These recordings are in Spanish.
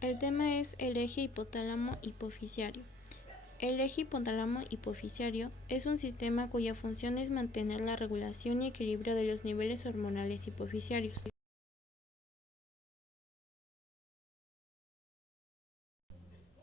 El tema es el eje hipotálamo-hipoficiario. El eje hipotálamo-hipoficiario es un sistema cuya función es mantener la regulación y equilibrio de los niveles hormonales hipofisiarios.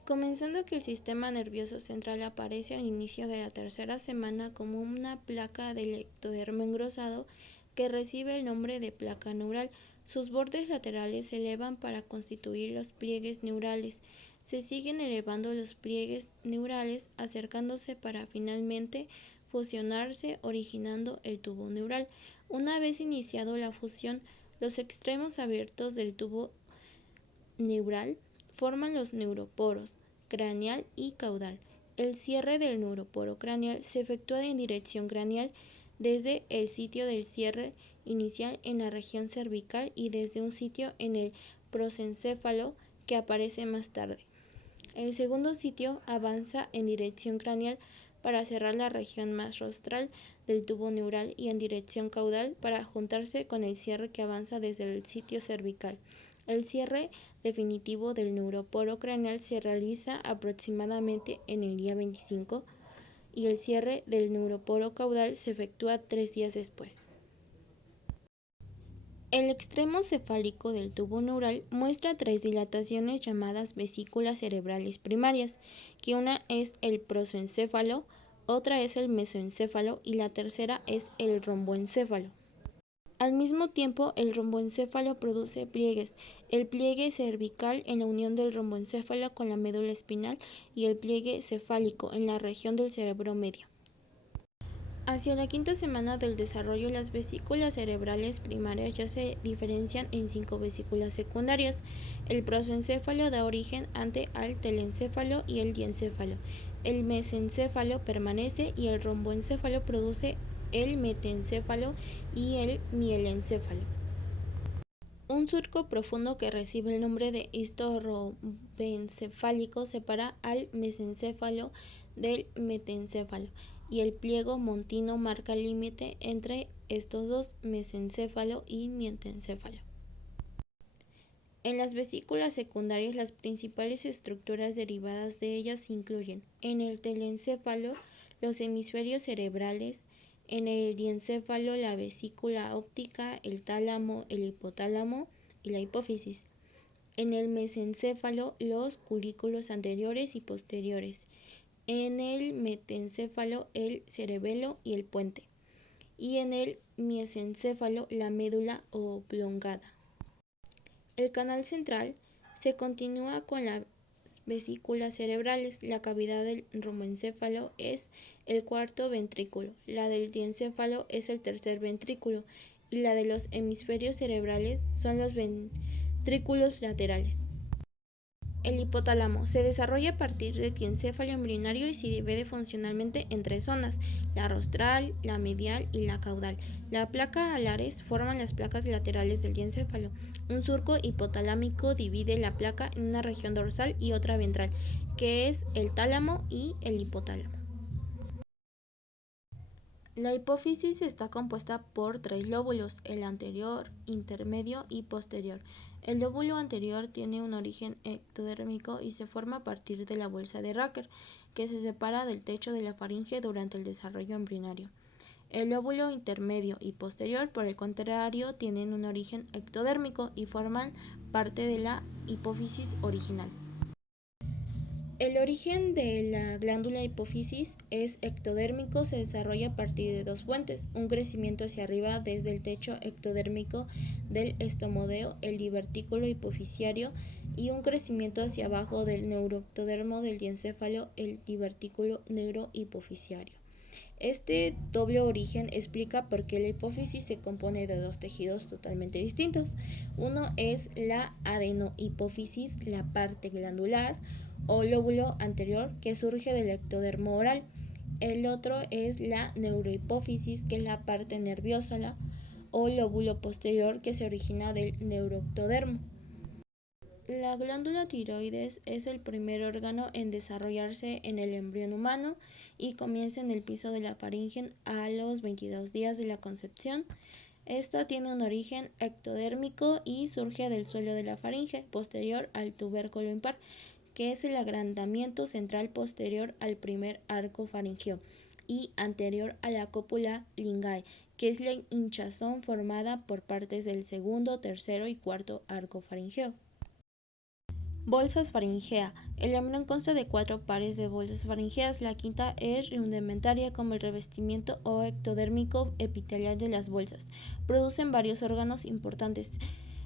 Comenzando que el sistema nervioso central aparece al inicio de la tercera semana como una placa del ectodermo engrosado que recibe el nombre de placa neural. Sus bordes laterales se elevan para constituir los pliegues neurales. Se siguen elevando los pliegues neurales, acercándose para finalmente fusionarse, originando el tubo neural. Una vez iniciado la fusión, los extremos abiertos del tubo neural forman los neuroporos craneal y caudal. El cierre del neuroporo craneal se efectúa en dirección craneal desde el sitio del cierre inicial en la región cervical y desde un sitio en el prosencéfalo que aparece más tarde. El segundo sitio avanza en dirección craneal para cerrar la región más rostral del tubo neural y en dirección caudal para juntarse con el cierre que avanza desde el sitio cervical. El cierre definitivo del neuroporo craneal se realiza aproximadamente en el día 25 y el cierre del neuroporo caudal se efectúa 3 días después. El extremo cefálico del tubo neural muestra 3 dilataciones llamadas vesículas cerebrales primarias, que una es el prosoencéfalo, otra es el mesoencéfalo y la tercera es el romboencéfalo. Al mismo tiempo, el romboencéfalo produce pliegues, el pliegue cervical en la unión del romboencéfalo con la médula espinal y el pliegue cefálico en la región del cerebro medio. Hacia la quinta semana del desarrollo, las vesículas cerebrales primarias ya se diferencian en 5 vesículas secundarias. El prosoencéfalo da origen al telencéfalo y el diencéfalo. El mesencéfalo permanece y el romboencéfalo produce el metencéfalo y el mielencéfalo. Un surco profundo que recibe el nombre de historrombencefálico separa al mesencéfalo del metencéfalo y el pliego montino marca el límite entre estos dos, mesencéfalo y mietencéfalo. En las vesículas secundarias, las principales estructuras derivadas de ellas incluyen en el telencéfalo los hemisferios cerebrales, en el diencéfalo la vesícula óptica, el tálamo, el hipotálamo y la hipófisis. En el mesencéfalo los curículos anteriores y posteriores. En el metencéfalo el cerebelo y el puente. Y en el miesencéfalo la médula oblongada. El canal central se continúa con las vesículas cerebrales. La cavidad del romboencéfalo es el cuarto ventrículo, la del diencéfalo es el tercer ventrículo y la de los hemisferios cerebrales son los ventrículos laterales. El hipotálamo se desarrolla a partir del diencéfalo embrionario y se divide funcionalmente en 3 zonas, la rostral, la medial y la caudal. La placa alares forman las placas laterales del diencéfalo. Un surco hipotalámico divide la placa en una región dorsal y otra ventral, que es el tálamo y el hipotálamo. La hipófisis está compuesta por 3 lóbulos, el anterior, intermedio y posterior. El lóbulo anterior tiene un origen ectodérmico y se forma a partir de la bolsa de Racker, que se separa del techo de la faringe durante el desarrollo embrionario. El lóbulo intermedio y posterior, por el contrario, tienen un origen ectodérmico y forman parte de la hipófisis original. El origen de la glándula hipófisis es ectodérmico, se desarrolla a partir de 2 fuentes, un crecimiento hacia arriba desde el techo ectodérmico del estomodeo, el divertículo hipofisiario, y un crecimiento hacia abajo del neuroectodermo del diencéfalo, el divertículo neurohipofisiario. Este doble origen explica por qué la hipófisis se compone de 2 tejidos totalmente distintos. Uno es la adenohipófisis, la parte glandular, o lóbulo anterior que surge del ectodermo oral. El otro es la neurohipófisis, que es la parte nerviosa o lóbulo posterior que se origina del neuroectodermo. La glándula tiroides es el primer órgano en desarrollarse en el embrión humano y comienza en el piso de la faringe a los 22 días de la concepción. Esta tiene un origen ectodérmico y surge del suelo de la faringe, posterior al tubérculo impar, que es el agrandamiento central posterior al primer arco faríngeo y anterior a la cópula linguae, que es la hinchazón formada por partes del segundo, tercero y cuarto arco faríngeo. Bolsas faríngea. El embrión consta de 4 pares de bolsas faríngeas. La quinta es rudimentaria como el revestimiento o ectodérmico epitelial de las bolsas. Producen varios órganos importantes.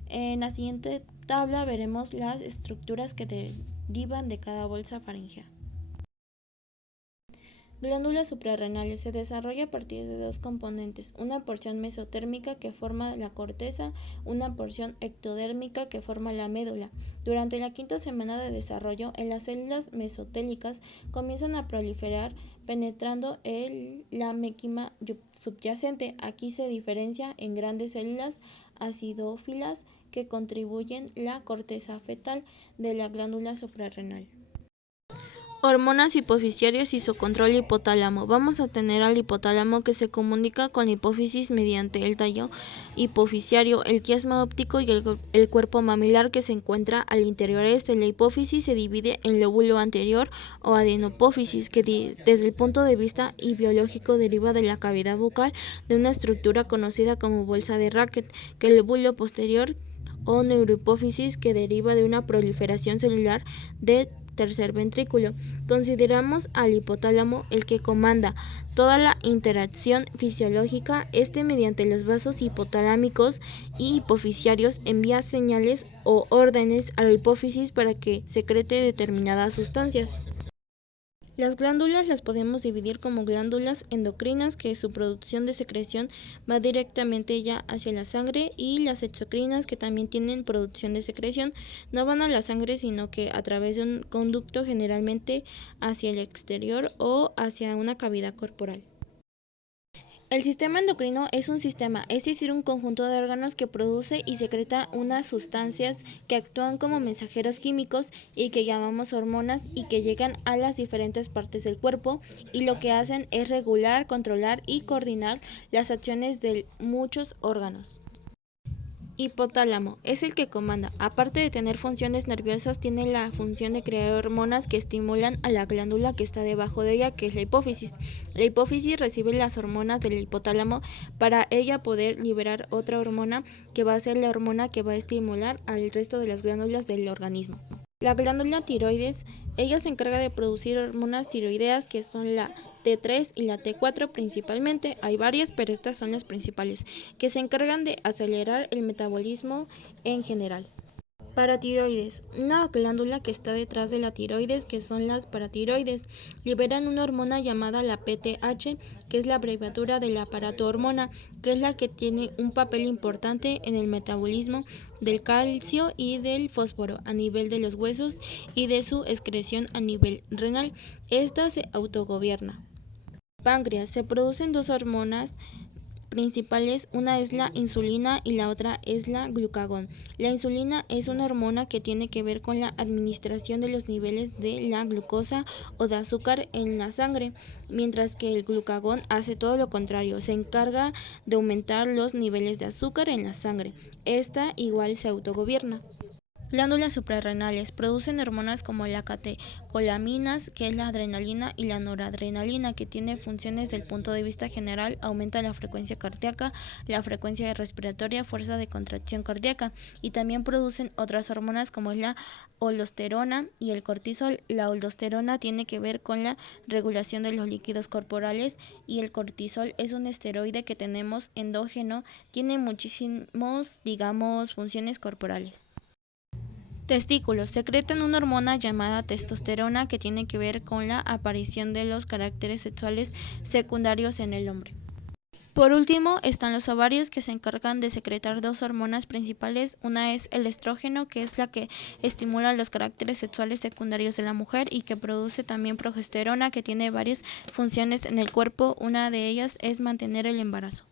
En la siguiente tabla veremos las estructuras que derivan de cada bolsa faríngea. Glándulas suprarrenales. Se desarrolla a partir de 2 componentes, una porción mesotérmica que forma la corteza, una porción ectodérmica que forma la médula. Durante la quinta semana de desarrollo, en las células mesotélicas comienzan a proliferar penetrando la méquima subyacente. Aquí se diferencia en grandes células acidófilas que contribuyen la corteza fetal de la glándula suprarrenal. Hormonas hipofisiarias y su control hipotálamo. Vamos a tener al hipotálamo que se comunica con la hipófisis mediante el tallo hipofisiario, el quiasma óptico y el cuerpo mamilar que se encuentra al interior este. La hipófisis se divide en lóbulo anterior o adenopófisis, que desde el punto de vista biológico deriva de la cavidad bucal de una estructura conocida como bolsa de Rechet, que el lóbulo posterior o neurohipófisis que deriva de una proliferación celular de tercer ventrículo. Consideramos al hipotálamo el que comanda toda la interacción fisiológica. Mediante los vasos hipotalámicos y hipofisiarios envía señales o órdenes a la hipófisis para que secrete determinadas sustancias. Las glándulas las podemos dividir como glándulas endocrinas, que su producción de secreción va directamente ya hacia la sangre, y las exocrinas, que también tienen producción de secreción, no van a la sangre sino que a través de un conducto, generalmente hacia el exterior o hacia una cavidad corporal. El sistema endocrino es un sistema, es decir, un conjunto de órganos que produce y secreta unas sustancias que actúan como mensajeros químicos y que llamamos hormonas, y que llegan a las diferentes partes del cuerpo, y lo que hacen es regular, controlar y coordinar las acciones de muchos órganos. Hipotálamo es el que comanda. Aparte de tener funciones nerviosas, tiene la función de crear hormonas que estimulan a la glándula que está debajo de ella, que es la hipófisis. La hipófisis recibe las hormonas del hipotálamo para ella poder liberar otra hormona, que va a ser la hormona que va a estimular al resto de las glándulas del organismo. La glándula tiroides, ella se encarga de producir hormonas tiroideas, que son la T3 y la T4 principalmente. Hay varias, pero estas son las principales, que se encargan de acelerar el metabolismo en general. Paratiroides, una glándula que está detrás de la tiroides, que son las paratiroides, liberan una hormona llamada la PTH, que es la abreviatura de la aparato-hormona, que es la que tiene un papel importante en el metabolismo del calcio y del fósforo a nivel de los huesos y de su excreción a nivel renal. Esta se autogobierna. Páncreas, se producen 2 hormonas principales, una es la insulina y la otra es la glucagón. La insulina es una hormona que tiene que ver con la administración de los niveles de la glucosa o de azúcar en la sangre, mientras que el glucagón hace todo lo contrario, se encarga de aumentar los niveles de azúcar en la sangre. Esta igual se autogobierna. Glándulas suprarrenales producen hormonas como la catecolaminas, que es la adrenalina, y la noradrenalina, que tiene funciones del punto de vista general, aumenta la frecuencia cardíaca, la frecuencia respiratoria, fuerza de contracción cardíaca, y también producen otras hormonas como es la aldosterona y el cortisol. La aldosterona tiene que ver con la regulación de los líquidos corporales, y el cortisol es un esteroide que tenemos endógeno, tiene muchísimos, funciones corporales. Testículos, secretan una hormona llamada testosterona, que tiene que ver con la aparición de los caracteres sexuales secundarios en el hombre. Por último están los ovarios, que se encargan de secretar 2 hormonas principales. Una es el estrógeno, que es la que estimula los caracteres sexuales secundarios de la mujer, y que produce también progesterona, que tiene varias funciones en el cuerpo. Una de ellas es mantener el embarazo.